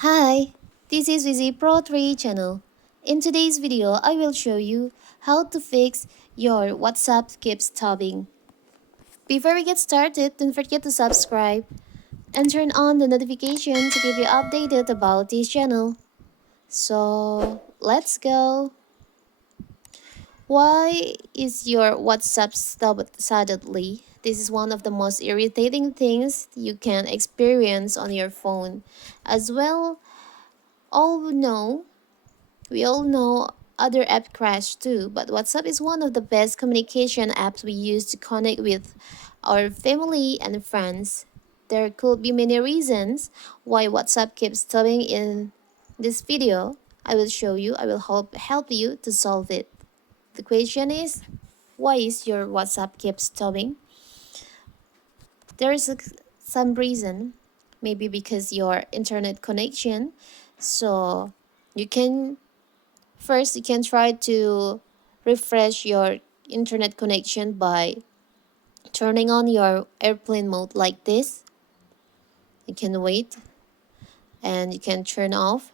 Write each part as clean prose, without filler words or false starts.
Hi, this is Vizi Pro 3 channel. In today's video, I will show you how to fix your WhatsApp keeps stopping. Before we get started, don't forget to subscribe and turn on the notification to keep you updated about this channel. So, let's go. Why is your WhatsApp stopped suddenly? This is one of the most irritating things you can experience on your phone. As well, all know We all know other apps crash too, but WhatsApp is one of the best communication apps we use to connect with our family and friends. There could be many reasons why WhatsApp keeps stopping. In this video, I will show you, I will help you to solve it. The question is, why is your WhatsApp keep stopping? There is some reason, maybe because your internet connection, so you can First, you can try to refresh your internet connection by turning on your airplane mode like this. You can wait and you can turn off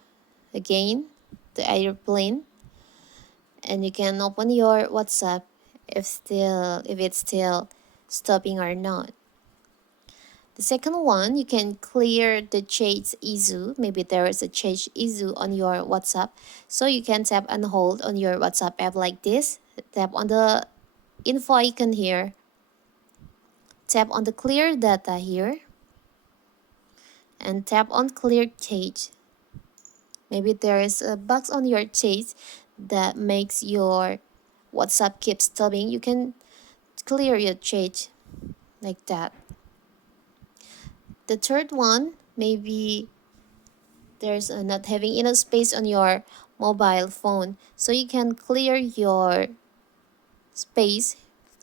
again the airplane, and you can open your WhatsApp if it's still stopping or not. The second one, you can clear the chat issue. Maybe there is a chat issue on your WhatsApp. So you can tap and hold on your WhatsApp app like this. Tap on the info icon here. Tap on the clear data here. And tap on clear chat. Maybe there is a box on your chat that makes your WhatsApp keep stopping. You can clear your chat like that. The third one, maybe there's not having enough space on your mobile phone, so you can clear your space,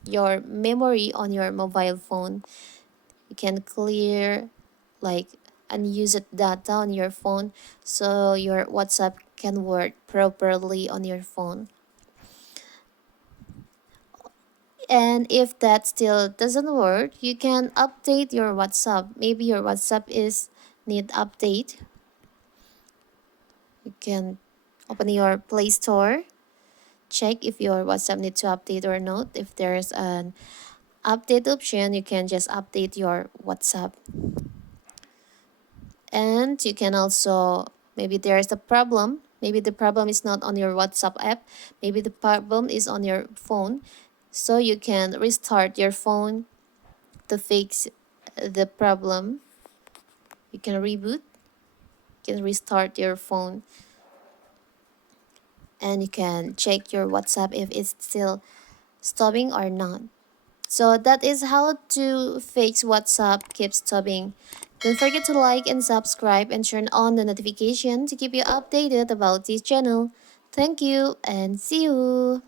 your memory on your mobile phone. You can clear like unused data on your phone so your WhatsApp can work properly on your phone. And if that still doesn't work, you can update your WhatsApp. Maybe your WhatsApp is need update. You can open your Play Store, check if your WhatsApp needs to update or not. If there's an update option, you can just update your WhatsApp. And you can also, maybe there's a problem. Maybe the problem is not on your WhatsApp app. Maybe the problem is on your phone. So you can restart your phone to fix the problem. You can reboot, you can restart your phone, and you can check your WhatsApp if it's still stopping or not. So that is how to fix WhatsApp keeps stopping. Don't forget to like and subscribe and turn on the notification to keep you updated about this channel. Thank you and see you.